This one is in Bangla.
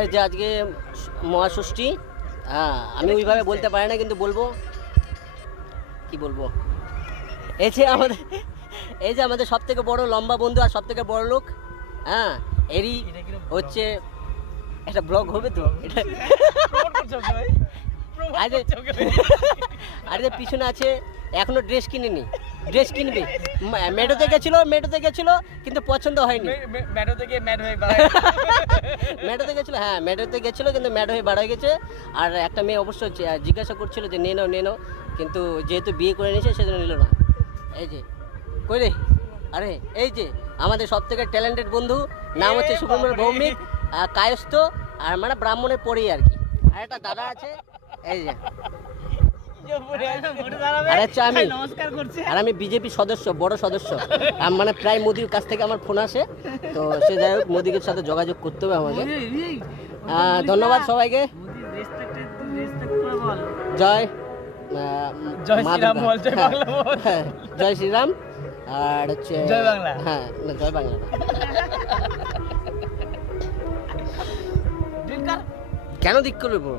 এই যে আজকে মহাষষ্ঠী, হ্যাঁ আমি ওইভাবে বলতে পারি না, কিন্তু বলবো, কি বলবো, এই যে আমাদের সব থেকে বড় লম্বা বন্ধু আর সব থেকে বড় লোক, হ্যাঁ এরই হচ্ছে একটা ব্লগ হবে তো এটা। আরে পিছনে আছে, এখনো ড্রেস কিনেনি, ড্রেস কিনবে, মেডোতে গেছিল কিন্তু পছন্দ হয়নি। মেডোতে গেছিল, হ্যাঁ মেডোতে গেছিল কিন্তু মেডো হয়ে বাড়া গেছে। আর একটা মেয়ে অবশ্যই জিজ্ঞাসা করছিল যে নিয়ে নাও, কিন্তু যেহেতু বিয়ে করে নিয়েছে সেজন্য নিল না। এই যে কই রে, আরে এই যে আমাদের সব থেকে ট্যালেন্টেড বন্ধু, নাম হচ্ছে সুকুমার ভৌমিক, কায়স্থ, আর মানে ব্রাহ্মণের পরেই আর কি। আর একটা দাদা আছে, এই যে আমি বিজেপি সদস্য, বড় সদস্য, মানে প্রায় মোদির কাছ থেকে আমার ফোন আসে, তো সে যাই হোক মোদির সাথে যোগাযোগ করতে হবে আমাকে। ধন্যবাদ সবাইকে, জয় জয় শ্রীরাম, আর হচ্ছে জয় বাংলা, হ্যাঁ জয় বাংলা কেন দিক করবে?